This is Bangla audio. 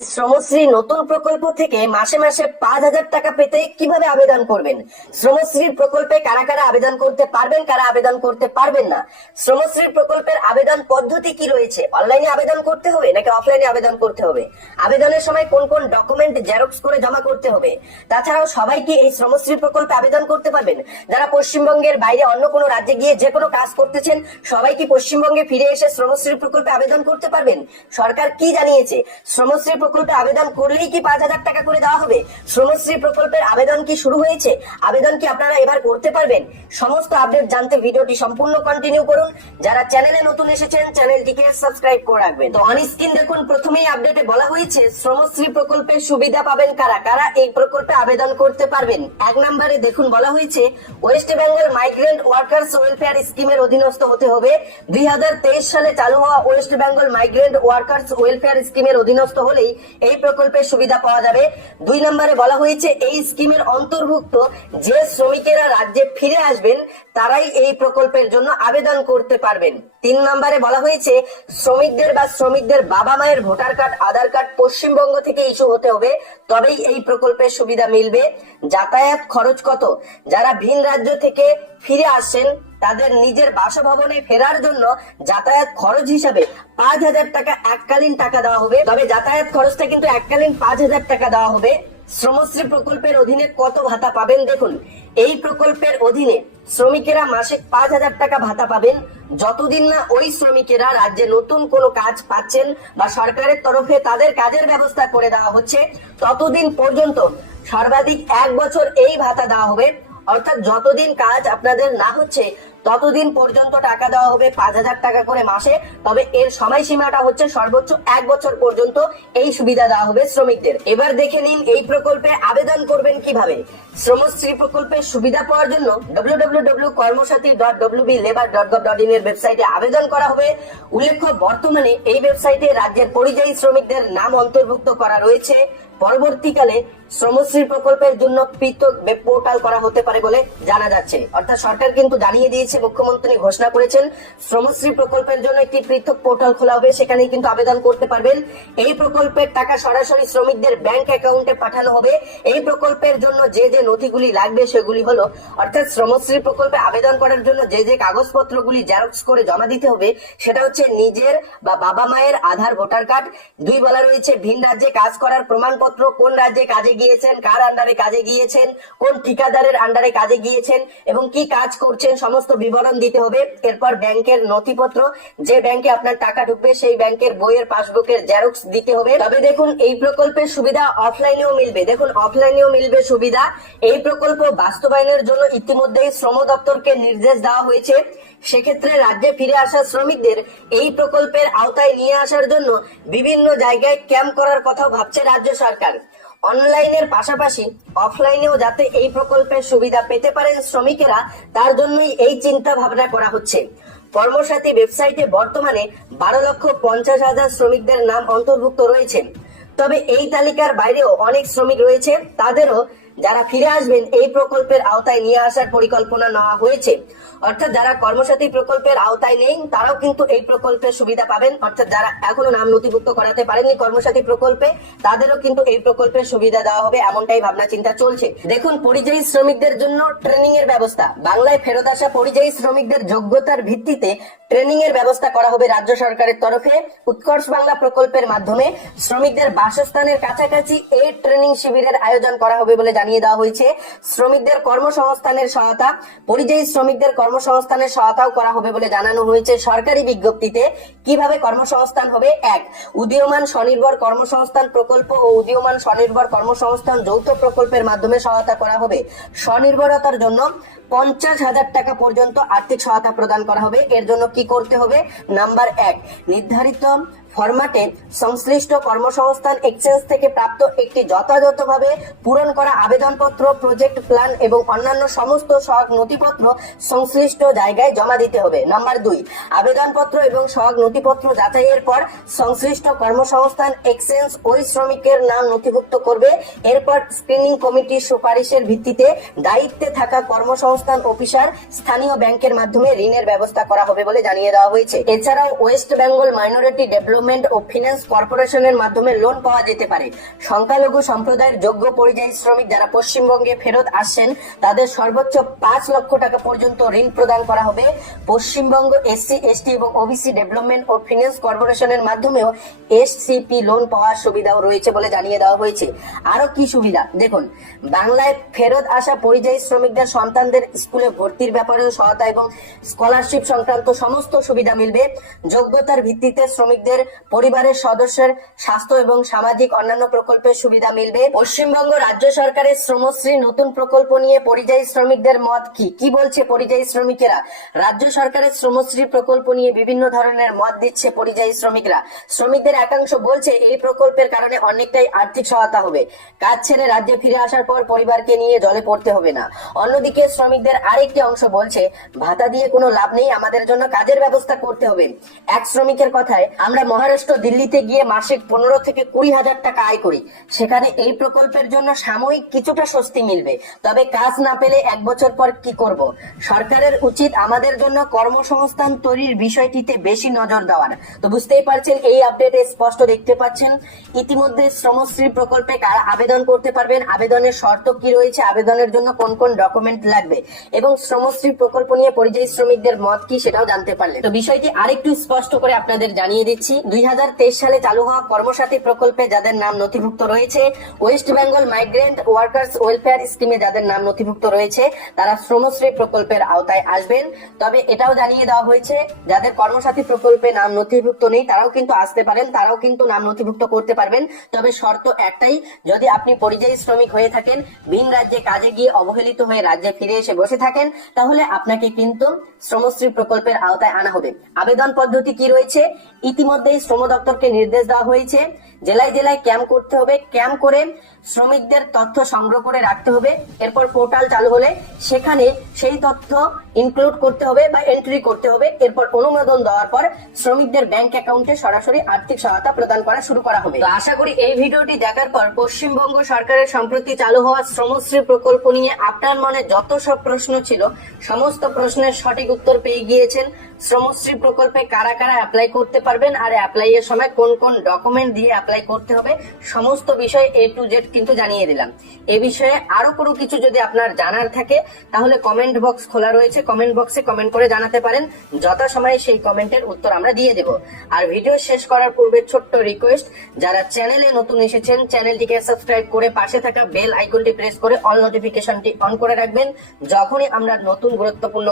শ্রমশ্রী, নতুন প্রকল্প থেকে মাসে মাসে পাঁচ হাজার টাকা পেতে কীভাবে আবেদন করবেন? শ্রমশ্রী প্রকল্পে কারা কারা আবেদন করতে পারবেন, কারা আবেদন করতে পারবেন না? শ্রমশ্রী প্রকল্পের আবেদন পদ্ধতি কি রয়েছে? অনলাইনে আবেদন করতে হবে নাকি অফলাইনে আবেদন করতে হবে? আবেদনের সময় কোন কোন ডকুমেন্ট জেরক্স করে জমা করতে হবে? তাছাড়াও সবাই কি এই শ্রমশ্রী প্রকল্পে আবেদন করতে পারবেন? যারা পশ্চিমবঙ্গের বাইরে অন্য কোনো রাজ্যে গিয়ে যে কোনো কাজ করতেছেন, সবাই কি পশ্চিমবঙ্গে ফিরে এসে শ্রমশ্রী প্রকল্পে আবেদন করতে পারবেন? সরকার কি জানিয়েছে? শ্রমশ্রী প্রকল্পে আবেদন করলেই কি পাঁচ হাজার টাকা করে দেওয়া হবে? শ্রমশ্রী প্রকল্পের আবেদন কি শুরু হয়েছে? আবেদন কি আপনারা এবার করতে পারবেন? সমস্ত আপডেট জানতে ভিডিওটি সম্পূর্ণ কন্টিনিউ করুন। যারা চ্যানেলে নতুন এসেছেন চ্যানেলটিকে সাবস্ক্রাইব করে রাখবেন। তো অন স্ক্রিন দেখুন, প্রথমেই আপডেটে বলা হয়েছে, শ্রমশ্রী প্রকল্পের সুবিধা পাবেন কারা? কারা এই প্রকল্পে আবেদন করতে পারবেন? এক নম্বরে দেখুন, বলা হয়েছে West Bengal migrant workers welfare স্কিমের অধীনস্থ হতে হবে। দুই হাজার তেইশ সালে চালু হওয়া West Bengal migrant workers welfare স্কিমের অধীনস্থ হলেই এই প্রকল্পের সুবিধা পাওয়া যাবে। দুই নম্বরে বলা হয়েছে, এই স্কিমের অন্তর্ভুক্ত যে শ্রমিকেরা রাজ্যে ফিরে আসবেন, তারাই এই প্রকল্পের জন্য আবেদন করতে পারবেন। তিন নম্বরে বলা হয়েছে, শ্রমিকদের বা শ্রমিকদের বাবা মায়ের voter card, Aadhaar card Paschimbanga থেকে ইস্যু হতে হবে, তবেই এই প্রকল্পের সুবিধা মিলবে। যাতায়াত খরচ কত? যারা ভিন রাজ্য থেকে ফিরে আসছেন তাদের নিজের বাসভবনে ফেরার জন্য যাতায়াত খরচ হিসাবে পাঁচ হাজার টাকা এককালীন টাকা দেওয়া হবে। তবে যাতায়াত খরচটা কিন্তু এককালীন পাঁচ হাজার টাকা দেওয়া হবে। শ্রমশ্রী প্রকল্পের অধীনে কত ভাতা পাবেন দেখুন। এই প্রকল্পের অধীনে শ্রমিকেরা মাসে পাঁচ হাজার টাকা ভাতা পাবেন। যতদিন না ওই শ্রমিকেরা রাজ্যে নতুন কোনো কাজ পাচ্ছেন বা সরকারের তরফে তাদের কাজের ব্যবস্থা করে দেওয়া হচ্ছে, ততদিন পর্যন্ত সর্বাধিক এক বছর এই ভাতা দেওয়া হবে। অর্থাৎ যতদিন কাজ আপনাদের না হচ্ছে, ততদিন পর্যন্ত টাকা দেওয়া হবে পাঁচ হাজার টাকা করে মাসে। তবে এর সময়সীমাটা হচ্ছে সর্বোচ্চ এক বছর পর্যন্ত এই সুবিধা দেওয়া হবে শ্রমিকদের। এবার দেখে নিন এই প্রকল্পে আবেদন করবেন কীভাবে। শ্রমশ্রী প্রকল্পের সুবিধা পাওয়ার জন্য W Karmasathi dot WB labour dot gov dot in এর ওয়েবসাইটে আবেদন করা হবে। উল্লেখ্য, বর্তমানে এই ওয়েবসাইটে রাজ্যের পরিযায়ী শ্রমিকদের নাম অন্তর্ভুক্ত করা রয়েছে। পরবর্তীকালে শ্রমশ্রী প্রকল্পের জন্য পৃথক ওয়েব পোর্টাল করা হতে পারে বলে জানা যাচ্ছে। অর্থাৎ সরকার কিন্তু জানিয়ে দিয়েছে, মুখ্যমন্ত্রী ঘোষণা করেছেন, শ্রমশ্রী প্রকল্পের জন্য একটি পৃথক পোর্টাল খোলা হবে সেখানে কিন্তু আবেদন করতে পারবেন। এই প্রকল্পের টাকা সরাসরি শ্রমিকদের ব্যাংক অ্যাকাউন্টে পাঠানো হবে। এই প্রকল্পের জন্য যে যে নথিগুলি লাগবে সেগুলি হলো, অর্থাৎ শ্রমশ্রী প্রকল্পে আবেদন করার জন্য যে যে কাগজপত্রগুলি জেরক্স করে জমা দিতে হবে, সেটা হচ্ছে নিজের বা বাবা মায়ের আধার, ভোটার কার্ড। দুই বলা রয়েছে, ভিন রাজ্যে কাজ করার প্রমাণপত্র, কোন রাজ্যে কাজে গিয়েছেন, কার আন্ডারে কাজে গিয়েছেন, কোন ঠিকাদারের আন্ডারে কাজে গিয়েছেন, এবং কি কাজ করছেন, সমস্ত বিবরণ দিতে হবে। এরপর ব্যাংকের নথিপত্র, যে ব্যাংকে আপনার টাকা ঢুকবে, সেই ব্যাংকের বইয়ের পাসবুকের জেরক্স দিতে হবে। তবে দেখুন, এই প্রকল্পের সুবিধা অফলাইনেও মিলবে। দেখুন অফলাইনেও মিলবে সুবিধা। এই প্রকল্প বাস্তবায়নের জন্য ইতিমধ্যেই শ্রম দপ্তরকে নির্দেশ দেওয়া হয়েছে। সেক্ষেত্রে রাজ্যে ফিরে আসা শ্রমিকদের এই প্রকল্পের আওতায় নিয়ে আসার জন্য বিভিন্ন জায়গায় ক্যাম্প করার কথা ভাবছে রাজ্য সরকার। অনলাইনের পাশাপাশি অফলাইনেও যাতে এই প্রকল্পের সুবিধা পেতে পারেন শ্রমিকেরা, তার জন্যই এই চিন্তা ভাবনা করা হচ্ছে। কর্মসাথী ওয়েবসাইটে বর্তমানে বারো লক্ষ পঞ্চাশ হাজার শ্রমিকদের নাম অন্তর্ভুক্ত রয়েছে। তবে এই তালিকার বাইরেও অনেক শ্রমিক রয়েছে। তাদেরও যারা ফিরে আসবেন, এই প্রকল্পের আওতায় নিয়ে আসার পরিকল্পনা নেওয়া হয়েছে। অর্থাৎ যারা কর্মসাথী প্রকল্পের আওতায় নেই, তারাও কিন্তু এই প্রকল্পের সুবিধা পাবেন। অর্থাৎ যারা এখনও নাম নথিভুক্ত করাতে পারেননি কর্মসাথী প্রকল্পে, তাদেরও কিন্তু এই প্রকল্পের সুবিধা দেওয়া হবে এমনটাই ভাবনা চিন্তা চলছে। দেখুন, পরিযায়ী শ্রমিকদের জন্য ট্রেনিং এর ব্যবস্থা। বাংলায় ফেরত আসা পরিযায়ী শ্রমিকদের যোগ্যতার ভিত্তিতে ট্রেনিং এর ব্যবস্থা করা হবে রাজ্য সরকারের তরফে। উৎকর্ষ বাংলা প্রকল্পের মাধ্যমে শ্রমিকদের বাসস্থানের কাছাকাছি এই ট্রেনিং শিবিরের আয়োজন করা হবে বলে জানিয়ে দেওয়া হয়েছে। শ্রমিকদের কর্মসংস্থানের সহায়তা, পরিযায়ী শ্রমিকদের কর্মসংস্থানের সহায়তাও করা হবে বলে জানানো হয়েছে সরকারি বিজ্ঞপ্তিতে। কীভাবে কর্মসংস্থান হবে? এক, উদীয়মান স্বনির্ভর কর্মসংস্থান প্রকল্প ও উদীয়মান স্বনির্ভর কর্মসংস্থান যৌথ প্রকল্পের মাধ্যমে সহায়তা করা হবে। স্বনির্ভরতার জন্য পঞ্চাশ হাজার টাকা পর্যন্ত আর্থিক সহায়তা প্রদান করা হবে। এর জন্য কি করতে হবে? নাম্বার এক, নির্ধারিত ফরম্যাটে সংশ্লিষ্ট কর্মসংস্থান এক্সচেঞ্জ থেকে প্রাপ্ত একটি যথাযথভাবে পূরণ করা আবেদনপত্র, প্রজেক্ট প্ল্যান এবং অন্যান্য সমস্ত সহগ নথিপত্র সংশ্লিষ্ট জায়গায় জমা দিতে হবে। নাম্বার দুই, আবেদনপত্র এবং সহগ নথিপত্র যাচাইয়ের পর সংশ্লিষ্ট কর্মসংস্থান এক্সচেঞ্জ ওই শ্রমিকের নাম নথিভুক্ত করবে। এরপর স্ক্রিনিং কমিটির সুপারিশের ভিত্তিতে দায়িত্বে থাকা কর্মসংস্থান অফিসার স্থানীয় ব্যাংকের মাধ্যমে ঋণের ব্যবস্থা করা হবে বলে জানিয়ে দেওয়া হয়েছে। এছাড়াও ওয়েস্ট বেঙ্গল মাইনরিটি ডেভেলপমেন্ট ও ফিনান্স কর্পোরেশনের মাধ্যমে লোন পাওয়া যেতে পারে। সংখ্যালঘু সম্প্রদায়ের যোগ্য পরিযায়ী শ্রমিক যারা পশ্চিমবঙ্গে ফেরত আসছেন, তাদের সর্বোচ্চ পাঁচ লক্ষ টাকা পর্যন্ত ঋণ প্রদান করা হবে। পশ্চিমবঙ্গ এসসি, এসটি এবং ওবিসি ডেভেলপমেন্ট ও ফিনান্স কর্পোরেশনের মাধ্যমেও এসসিপি লোন পাওয়ার সুবিধাও রয়েছে বলে জানিয়ে দেওয়া হয়েছে। আরও কি সুবিধা? দেখুন, বাংলায় ফেরত আসা পরিযায়ী শ্রমিকদের সন্তানদের স্কুলে ভর্তির ব্যাপারেও সহায়তা এবং স্কলারশিপ সংক্রান্ত সমস্ত সুবিধা মিলবে। যোগ্যতার ভিত্তিতে শ্রমিকদের পরিবারের সদস্যের স্বাস্থ্য এবং সামাজিক অন্যান্য প্রকল্পের সুবিধা মিলবে। পশ্চিমবঙ্গ রাজ্য সরকারের শ্রমশ্রী নতুন প্রকল্প নিয়ে পরিযায়ী শ্রমিকদের মত কি? কি বলছে পরিযায়ী শ্রমিকেরা? রাজ্য সরকারের শ্রমশ্রী প্রকল্প নিয়ে বিভিন্ন ধরনের মত দিচ্ছে পরিযায়ী শ্রমিকরা। শ্রমিকদের একাংশ বলছে, এই প্রকল্পের কারণে অনেকটাই আর্থিক সহায়তা হবে। কাজ ছেড়ে রাজ্যে ফিরে আসার পর পরিবারকে নিয়ে জলে পড়তে হবে না। অন্যদিকে শ্রমিকদের আরেকটি অংশ বলছে, ভাতা দিয়ে কোনো লাভ নেই, আমাদের জন্য কাজের ব্যবস্থা করতে হবে। এক শ্রমিকের কথায়, আমরা মহারাষ্ট্র দিল্লিতে গিয়ে মাসিক পনেরো থেকে কুড়ি হাজার টাকা আয় করি। সেখানে এই প্রকল্পের জন্য সাময়িক কিছুটা স্বস্তি মিলবে। তবে কাজ না পেলে এক বছর পর কি করব? সরকারের উচিত আমাদের জন্য কর্মসংস্থান তৈরির বিষয়টিতে বেশি নজর দেওয়ার তো বুঝতেই পারছেন, এই আপডেটে স্পষ্ট দেখতে পাচ্ছেন, ইতিমধ্যে শ্রমশ্রী প্রকল্পে কারা আবেদন করতে পারবেন, আবেদনের শর্ত কি রয়েছে, আবেদনের জন্য কোন কোন ডকুমেন্ট লাগবে এবং শ্রমশ্রী প্রকল্প নিয়ে পরিযায়ী শ্রমিকদের মত কি সেটাও জানতে পারলেন। তো বিষয়টি আরেকটু স্পষ্ট করে আপনাদের জানিয়ে দিচ্ছি, দুই হাজার তেইশ সালে চালু হওয়া কর্মসাথী প্রকল্পে যাদের নাম নথিভুক্ত রয়েছে West Bengal migrant workers welfare স্কিমে যাদের নাম নথিভুক্ত রয়েছে, তারা শ্রমশ্রী প্রকল্পের আওতায় আসবেন। তবে এটাও জানিয়ে দেওয়া হয়েছে, যাদের কর্মসাথী প্রকল্পে নাম নথিভুক্ত নেই, তারাও কিন্তু আসতে পারেন, তারাও কিন্তু নাম নথিভুক্ত করতে পারবেন। তবে শর্ত একটাই, যদি আপনি পরিযায়ী শ্রমিক হয়ে থাকেন, ভিন রাজ্যে কাজে গিয়ে অবহেলিত হয়ে রাজ্যে ফিরে এসে বসে থাকেন, তাহলে আপনাকে কিন্তু শ্রমশ্রী প্রকল্পের আওতায় আনা হবে। আবেদন পদ্ধতি কি রয়েছে? ইতিমধ্যেই শ্রম দপ্তরকে নির্দেশ দেওয়া হয়েছে, জেলায় জেলায় ক্যাম্প করতে হবে। ক্যাম্প করে শ্রমিকদের তথ্য সংগ্রহ করে রাখতে হবে। এরপর পোর্টাল চালু হলে সেখানে সেই তথ্য ইনক্লুড করতে হবে বা এন্ট্রি করতে হবে। এরপর অনুমোদন দেওয়ার পর শ্রমিকদের ব্যাংক অ্যাকাউন্টে সরাসরি আর্থিক সহায়তা প্রদান করা শুরু করা হবে। আশা করি এই ভিডিওটি দেখার পর পশ্চিমবঙ্গ সরকারের সম্প্রতি চালু হওয়া শ্রমশ্রী প্রকল্প নিয়ে আপনার মনে যত সব প্রশ্ন ছিল, সমস্ত প্রশ্নের সঠিক উত্তর পেয়ে গিয়েছেন। শ্রমশ্রী প্রকল্পে কারা কারা অ্যাপ্লাই করতে পারবেন আর অ্যাপ্লাই এর সময় কোন কোন ডকুমেন্ট দিয়ে অ্যাপ্লাই করতে হবে, সমস্ত বিষয় এ টু জেড কিন্তু জানিয়ে দিলাম। এ বিষয়ে আরও কোনো কিছু যদি আপনার জানার থাকে, তাহলে কমেন্ট বক্স খোলা রয়েছে। কমেন্ট বক্সে কমেন্ট করে জানাতে পারেন। যথাসময়ে সেই কমেন্টের উত্তর আমরা দিয়ে দেব। আর ভিডিও শেষ করার পূর্বে ছোট্ট রিকোয়েস্ট যারা চ্যানেলে নতুন এসেছেন চ্যানেলটিকে সাবস্ক্রাইব করে পাশে থাকা বেল আইকনটি প্রেস করে অল নোটিফিকেশনটি অন করে রাখবেন। যখনই আমরা নতুন গুরুত্বপূর্ণ